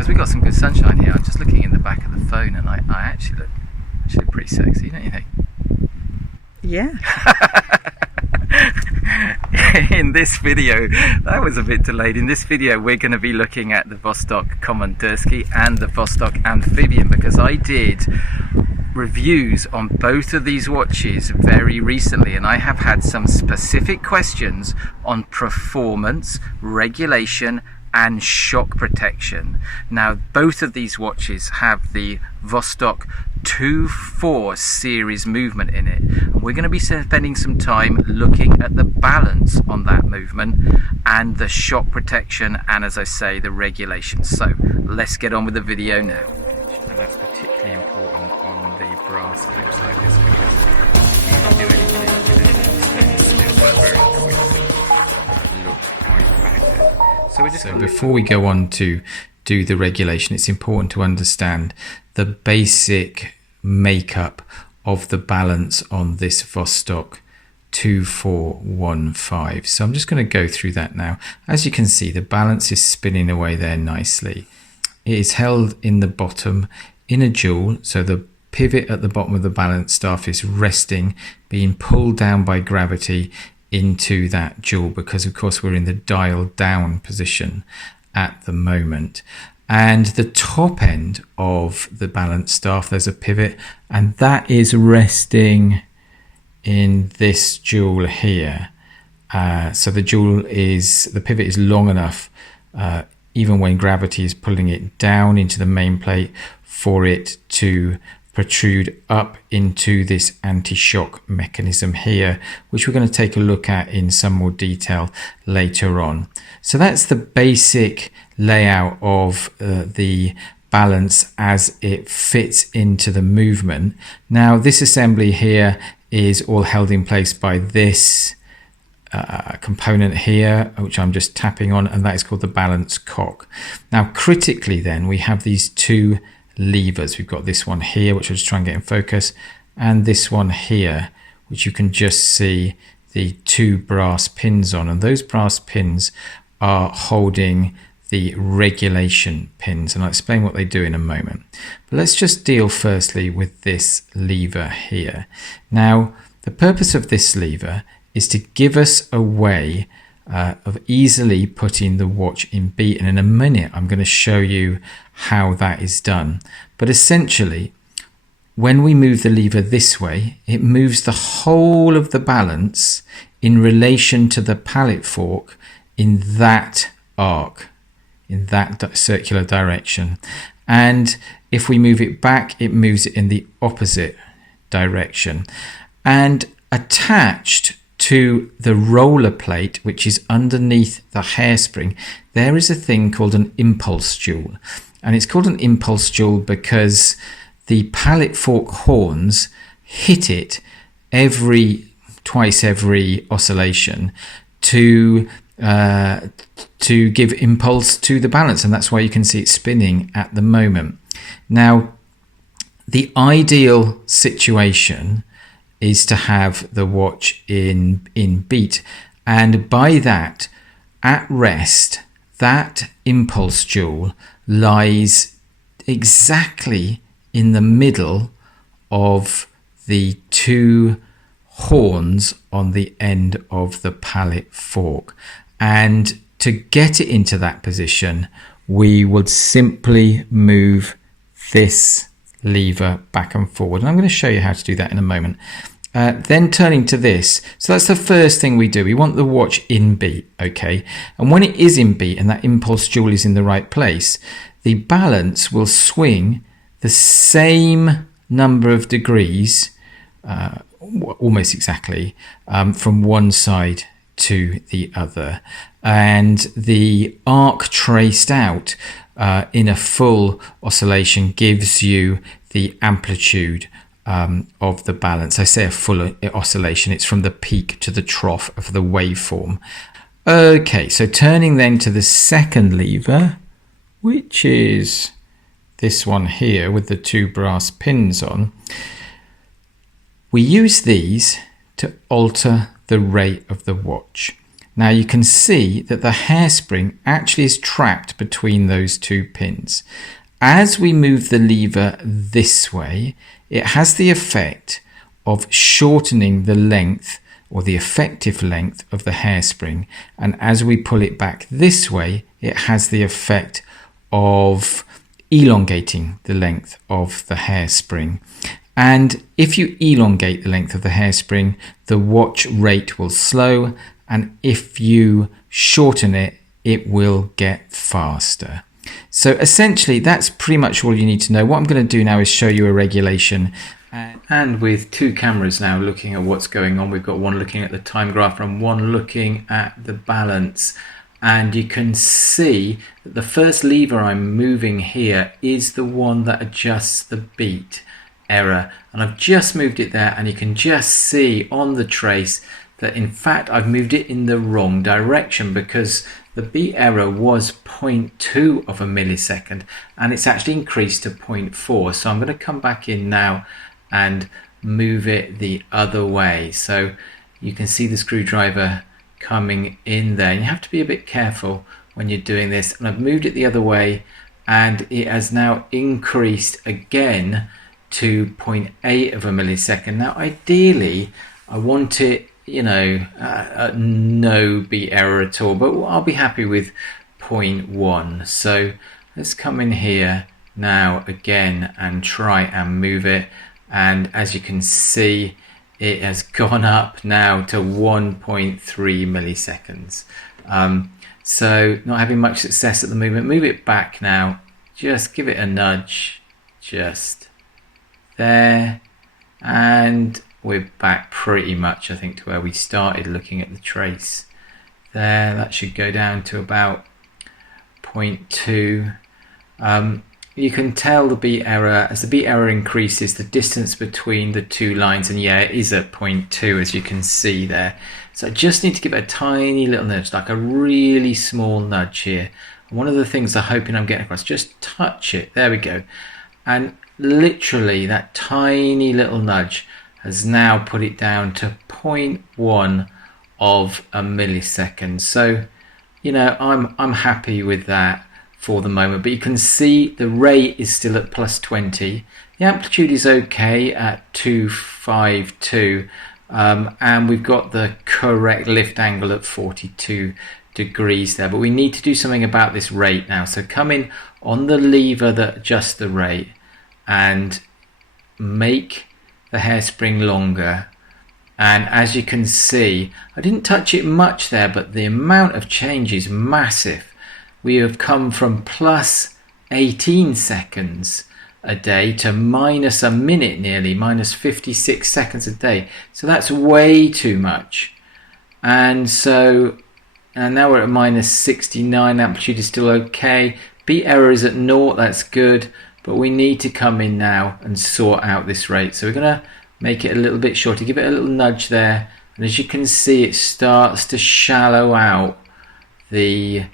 because we've got some good sunshine here. I'm just looking in the back of the phone, and I actually look pretty sexy, don't you think? Yeah. In this video, that was a bit delayed. In this video, we're going to be looking at the Vostok Komandirskie and the Vostok Amphibian, because I did reviews on both of these watches very recently, and I have had some specific questions on performance, regulation and shock protection. Now, both of these watches have the Vostok 2-4 series movement in it, and we're going to be spending some time looking at the balance on that movement and the shock protection, and as I say, the regulation. So let's get on with the video now. And that's particularly important on the brass clips like this, because you can do anything with it, it's still very quickly look quite battered. So before we go on to do the regulation, it's important to understand the basic makeup of the balance on this Vostok 2415. So I'm just going to go through that now. As you can see, the balance is spinning away there nicely. It is held in the bottom in a jewel, so the pivot at the bottom of the balance staff is resting, being pulled down by gravity into that jewel, because of course we're in the dial down position at the moment. And the top end of the balance staff, there's a pivot, and that is resting in this jewel here. So the pivot is long enough, even when gravity is pulling it down into the main plate, for it to protrude up into this anti-shock mechanism here, which we're going to take a look at in some more detail later on. So that's the basic layout of the balance as it fits into the movement. Now, this assembly here is all held in place by this component here, which I'm just tapping on, and that is called the balance cock. Now, critically then, we have these two levers. We've got this one here, which I'll just try and get in focus, and this one here, which you can just see the two brass pins on, and those brass pins are holding the regulation pins, and I'll explain what they do in a moment. But let's just deal firstly with this lever here. Now, the purpose of this lever is to give us a way of easily putting the watch in beat, and in a minute I'm going to show you how that is done. But essentially, when we move the lever this way, it moves the whole of the balance in relation to the pallet fork in that arc, in that circular direction. And if we move it back, it moves it in the opposite direction. And attached to the roller plate, which is underneath the hairspring, there is a thing called an impulse jewel. And it's called an impulse jewel because the pallet fork horns hit it twice every oscillation to give impulse to the balance, and that's why you can see it spinning at the moment. Now, the ideal situation is to have the watch in beat, and by that, at rest, that impulse jewel lies exactly in the middle of the two horns on the end of the pallet fork. And to get it into that position, we would simply move this lever back and forward. And I'm going to show you how to do that in a moment. Then turning to this, so that's the first thing we do. We want the watch in beat, okay? And when it is in beat and that impulse jewel is in the right place, the balance will swing the same number of degrees, almost exactly, from one side to the other. And the arc traced out in a full oscillation gives you the amplitude of the balance. I say a full oscillation, it's from the peak to the trough of the waveform. Okay, so turning then to the second lever, which is this one here with the two brass pins on, we use these to alter the rate of the watch. Now you can see that the hairspring actually is trapped between those two pins. As we move the lever this way, it has the effect of shortening the length or the effective length of the hairspring, and as we pull it back this way, it has the effect of elongating the length of the hairspring. And if you elongate the length of the hairspring, the watch rate will slow, and if you shorten it, it will get faster. So essentially that's pretty much all you need to know. What I'm going to do now is show you a regulation. And with two cameras now looking at what's going on, we've got one looking at the time graph and one looking at the balance. And you can see that the first lever I'm moving here is the one that adjusts the beat error. And I've just moved it there, and you can just see on the trace that in fact I've moved it in the wrong direction, because the beat error was 0.2 of a millisecond and it's actually increased to 0.4. So I'm going to come back in now and move it the other way. So you can see the screwdriver coming in there. You have to be a bit careful when you're doing this. And I've moved it the other way, and it has now increased again to 0.8 of a millisecond. Now ideally I want it, you know, no beat error at all, but I'll be happy with 0.1. So let's come in here now again and try and move it, and as you can see it has gone up now to 1.3 milliseconds. So not having much success at the moment. Move it back now, just give it a nudge, just there, and we're back pretty much I think to where we started looking at the trace there. That should go down to about 0.2. You can tell the beat error, as the beat error increases, the distance between the two lines, and yeah, it is at 0.2 as you can see there. So I just need to give it a tiny little nudge, like a really small nudge here. And one of the things I'm hoping I'm getting across, just touch it, there we go. And literally that tiny little nudge has now put it down to 0.1 of a millisecond. So, you know, I'm happy with that for the moment, but you can see the rate is still at plus 20. The amplitude is okay at 252, and we've got the correct lift angle at 42 degrees there, but we need to do something about this rate now. So come in on the lever that adjusts the rate and make the hairspring longer. And as you can see, I didn't touch it much there, but the amount of change is massive. We have come from plus 18 seconds a day to minus a minute nearly, minus 56 seconds a day. So that's way too much. And now we're at minus 69, amplitude is still okay. Beat error is at 0, that's good. But we need to come in now and sort out this rate. So we're going to make it a little bit shorter, give it a little nudge there. And as you can see, it starts to shallow out the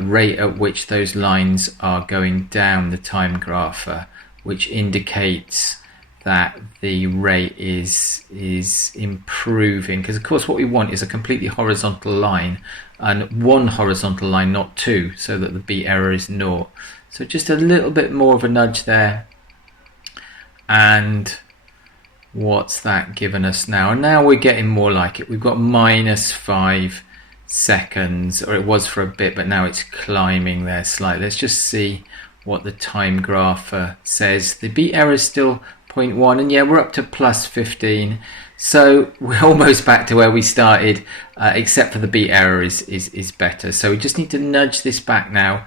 rate at which those lines are going down the time graph, which indicates that the rate is improving. Because of course what we want is a completely horizontal line, and one horizontal line, not two, so that the beat error is 0. So just a little bit more of a nudge there. And what's that given us now? And now we're getting more like it. We've got minus 5 seconds, or it was for a bit, but now it's climbing there slightly. Let's just see what the time graph says. The beat error is still 0.1, and yeah, we're up to plus 15. So we're almost back to where we started, except for the beat error is better. So we just need to nudge this back now.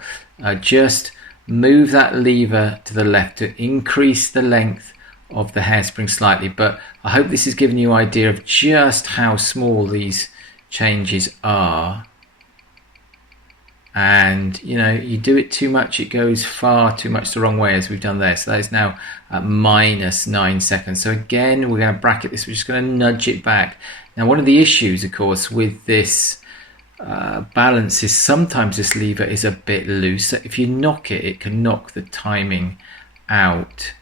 Just move that lever to the left to increase the length of the hairspring slightly. But I hope this has given you an idea of just how small these changes are. And you know, you do it too much, it goes far too much the wrong way, as we've done there. So that is now at minus 9 seconds. So again, we're going to bracket this, we're just going to nudge it back. Now one of the issues of course with this balance is sometimes this lever is a bit loose. So if you knock it, it can knock the timing out.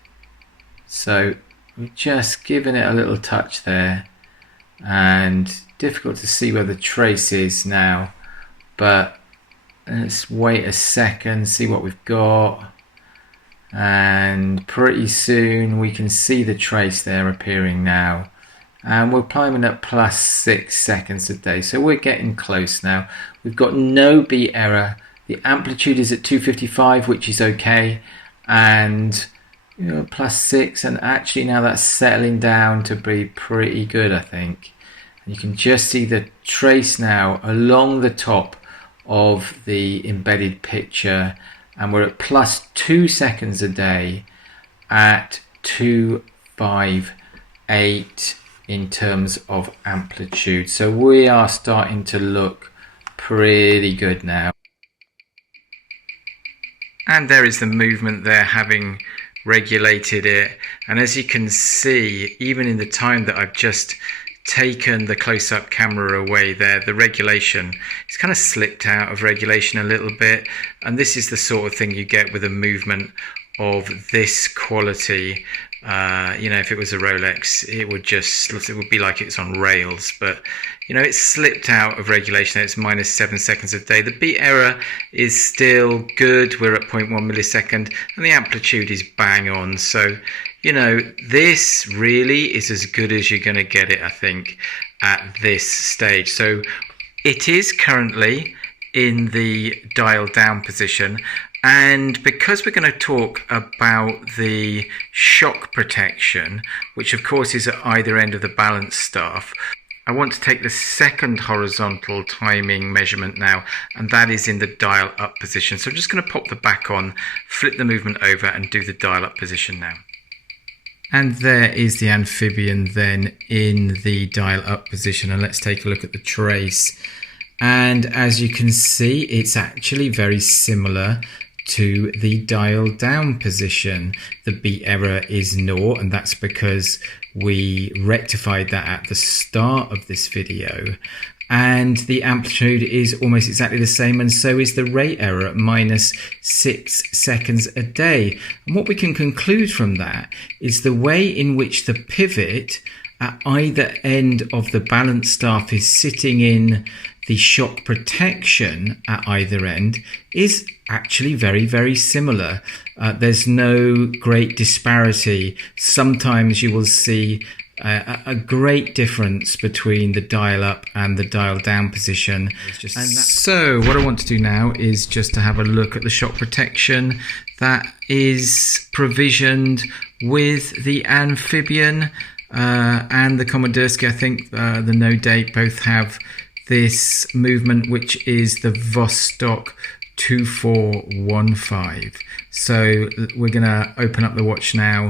So we're just giving it a little touch there, and difficult to see where the trace is now, but let's wait a second, see what we've got, and pretty soon we can see the trace there appearing now. And we're climbing at plus 6 seconds a day, so we're getting close now. We've got no beat error. The amplitude is at 255, which is okay, and plus 6, and actually now that's settling down to be pretty good, I think. And you can just see the trace now along the top of the embedded picture, and we're at plus 2 seconds a day at 258 in terms of amplitude. So we are starting to look pretty good now. And there is the movement there, having regulated it. And as you can see, even in the time that I've just taken the close-up camera away there, the regulation, it's kind of slipped out of regulation a little bit. And this is the sort of thing you get with a movement of this quality. If it was a Rolex, it would be like it's on rails, but it's slipped out of regulation. It's minus 7 seconds a day. The beat error is still good. We're at 0.1 millisecond, and the amplitude is bang on. So, this really is as good as you're going to get it, I think, at this stage. So it is currently in the dial down position. And because we're going to talk about the shock protection, which of course is at either end of the balance staff, I want to take the second horizontal timing measurement now, and that is in the dial up position. So I'm just going to pop the back on, flip the movement over, and do the dial up position now. And there is the amphibian then in the dial up position, and let's take a look at the trace. And as you can see, it's actually very similar to the dial down position. The beat error is 0, and that's because we rectified that at the start of this video. And the amplitude is almost exactly the same, and so is the rate error at minus 6 seconds a day. And what we can conclude from that is the way in which the pivot at either end of the balance staff is sitting in the shock protection at either end is actually very, very similar. There's no great disparity. Sometimes you will see a great difference between the dial up and the dial down position. So what I want to do now is just to have a look at the shock protection that is provisioned with the Amphibian and the Komandirskie. I think the no date both have this movement, which is the Vostok 2415. So we're going to open up the watch now,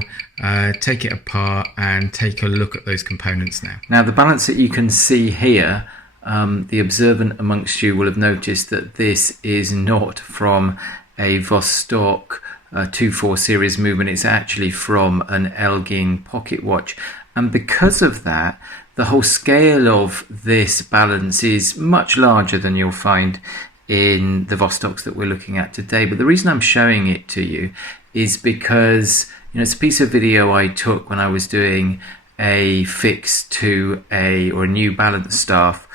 take it apart, and take a look at those components now. Now the balance that you can see here, the observant amongst you will have noticed that this is not from a Vostok 24 series movement. It's actually from an Elgin pocket watch, and because of that, the whole scale of this balance is much larger than you'll find in the Vostoks that we're looking at today. But the reason I'm showing it to you is because it's a piece of video I took when I was doing a fix to a new balance staff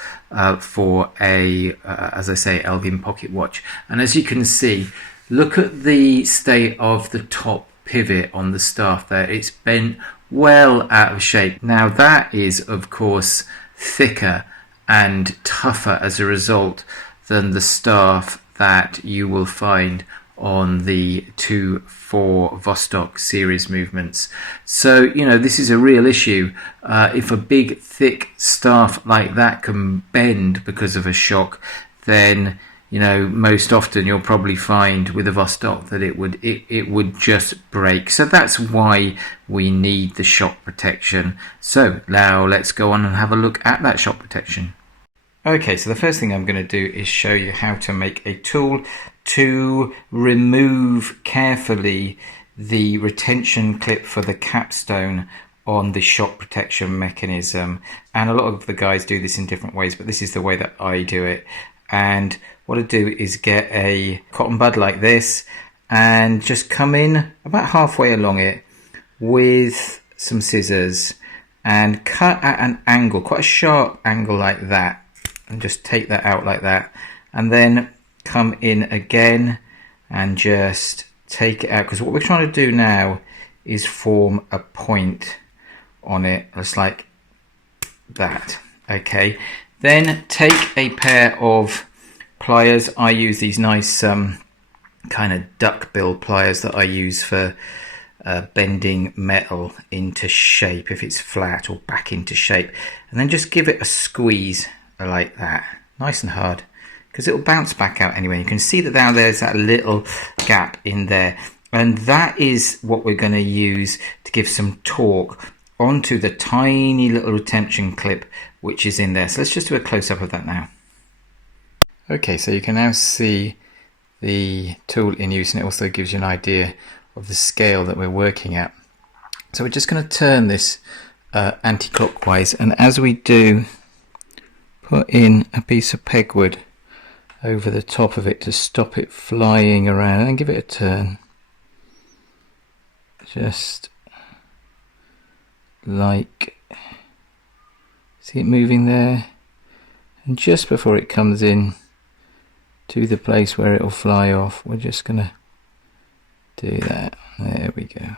for as I say, Elgin pocket watch. And as you can see, look at the state of the top pivot on the staff there. It's bent well out of shape. Now that is of course thicker and tougher as a result than the staff that you will find on the 2-4 Vostok series movements. So this is a real issue. If a big thick staff like that can bend because of a shock, then most often you'll probably find with a Vostok that it would just break. So that's why we need the shock protection. So now let's go on and have a look at that shock protection. Okay, so the first thing I'm going to do is show you how to make a tool to remove carefully the retention clip for the capstone on the shock protection mechanism. And a lot of the guys do this in different ways, but this is the way that I do it. And what I do is get a cotton bud like this and just come in about halfway along it with some scissors and cut at an angle, quite a sharp angle like that, and just take that out like that, and then come in again and just take it out, because what we're trying to do now is form a point on it, just like that. Okay, then take a pair of pliers. I use these nice kind of duckbill pliers that I use for bending metal into shape if it's flat, or back into shape, and then just give it a squeeze like that, nice and hard, because it will bounce back out anyway. You can see that now there's that little gap in there, and that is what we're going to use to give some torque onto the tiny little retention clip which is in there. So let's just do a close-up of that now. Okay, so you can now see the tool in use, and it also gives you an idea of the scale that we're working at. So we're just going to turn this anti-clockwise, and as we do, put in a piece of pegwood over the top of it to stop it flying around, and then give it a turn, just like, see it moving there, and just before it comes in to the place where it will fly off, we're just going to do that. There we go.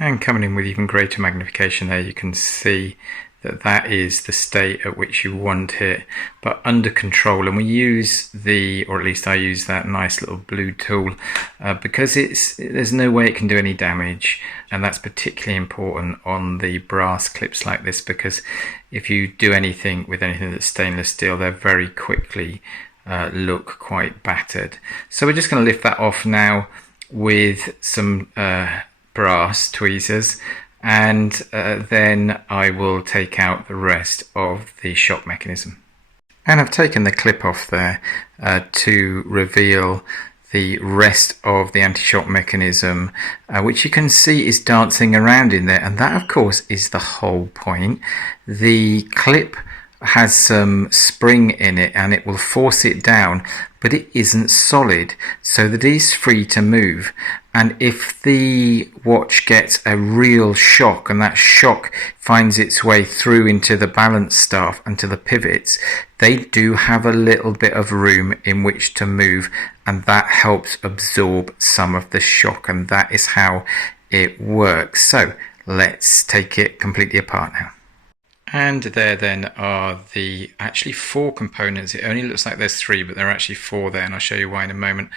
And coming in with even greater magnification there, you can see that that is the state at which you want it, but under control. And we use the, or at least I use that nice little blue tool because there's no way it can do any damage, and that's particularly important on the brass clips like this, because if you do anything with anything that's stainless steel, they're very quickly look quite battered. So we're just going to lift that off now with some brass tweezers, and then I will take out the rest of the shock mechanism. And I've taken the clip off there to reveal the rest of the anti-shock mechanism, which you can see is dancing around in there, and that of course is the whole point. The clip has some spring in it and it will force it down, but it isn't solid, so that it is free to move. And if the watch gets a real shock, and that shock finds its way through into the balance staff and to the pivots, they do have a little bit of room in which to move, and that helps absorb some of the shock, and that is how it works. So let's take it completely apart now. And there then are the actually 4 components. It only looks like there's 3, but there are actually 4 there, and I'll show you why in a moment,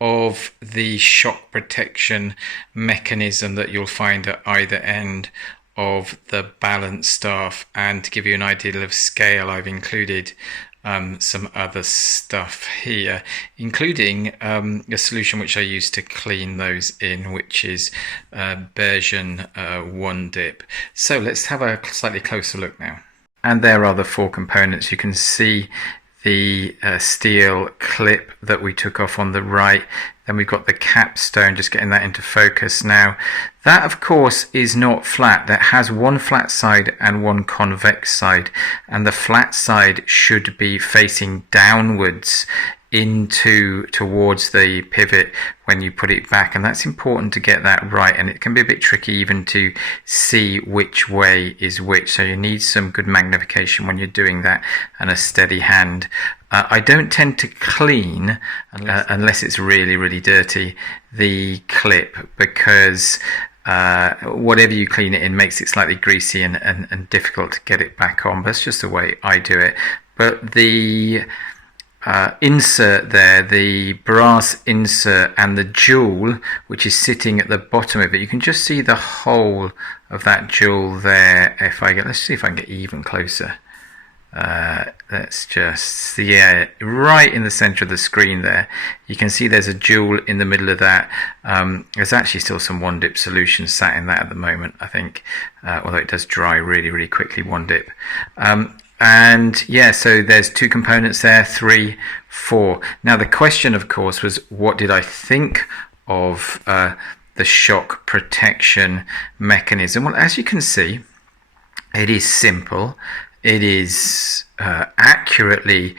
of the shock protection mechanism that you'll find at either end of the balance staff. And to give you an idea of scale, I've included some other stuff here, including a solution which I use to clean those in, which is Bergen 1-dip. So let's have a slightly closer look now. And there are the 4 components. You can see the steel clip that we took off on the right. Then we've got the capstone, just getting that into focus now. That of course is not flat. That has one flat side and one convex side, and the flat side should be facing downwards towards the pivot when you put it back, and that's important to get that right, and it can be a bit tricky even to see which way is which, so you need some good magnification when you're doing that and a steady hand. I don't tend to clean unless it's really dirty, the clip, because whatever you clean it in makes it slightly greasy and difficult to get it back on. But that's just the way I do it. But the insert there, the brass insert, and the jewel which is sitting at the bottom of it, you can just see the hole of that jewel there. Let's see if I can get even closer. Let's just see, yeah, right in the center of the screen there, you can see there's a jewel in the middle of that. There's actually still some 1-dip solution sat in that at the moment, I think, although it does dry really quickly, 1-dip. And yeah, so there's 2 components there, 3, 4. Now the question of course was, what did I think of the shock protection mechanism? Well, as you can see, it is simple. It is accurately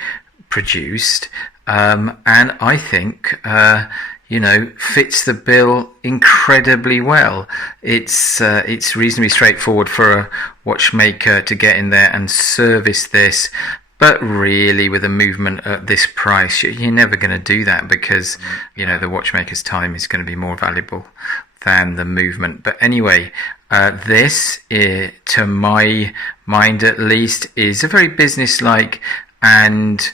produced, and I think fits the bill incredibly well. It's reasonably straightforward for a watchmaker to get in there and service this. But really, with a movement at this price, you're never going to do that because, the watchmaker's time is going to be more valuable than the movement. But anyway, this, to my mind at least, is a very businesslike and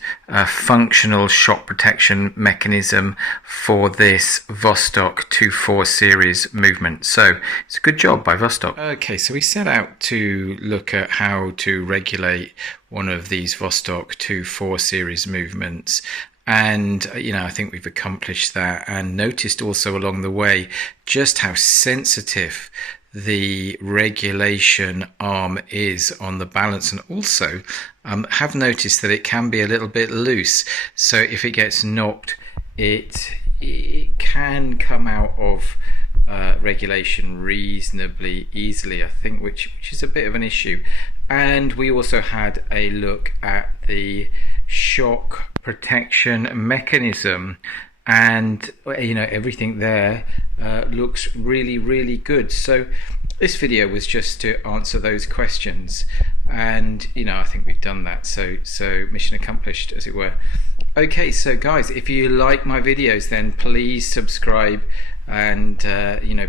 functional shock protection mechanism for this Vostok 2.4 series movement. So it's a good job by Vostok. Okay, so we set out to look at how to regulate one of these Vostok 2.4 series movements. And, I think we've accomplished that, and noticed also along the way just how sensitive the regulation arm is on the balance, and also have noticed that it can be a little bit loose. So if it gets knocked, it can come out of regulation reasonably easily, I think, which is a bit of an issue. And we also had a look at the shock protection mechanism, and everything there looks really good. So this video was just to answer those questions, and I think we've done that, so mission accomplished, as it were. Okay, so guys, if you like my videos, then please subscribe, and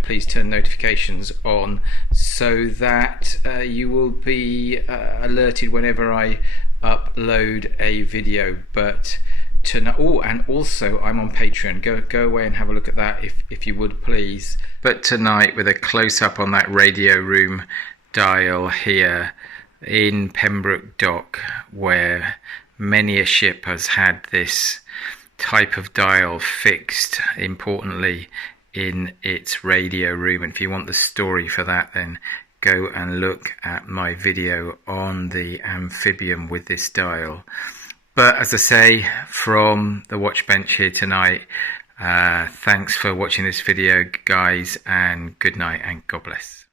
please turn notifications on so that you will be alerted whenever I upload a video. But and also I'm on Patreon. Go away and have a look at that if you would, please. But tonight, with a close-up on that radio room dial here in Pembroke Dock, where many a ship has had this type of dial fixed importantly in its radio room. And if you want the story for that, then go and look at my video on the amphibian with this dial. But as I say, from the watch bench here tonight, thanks for watching this video, guys, and good night and God bless.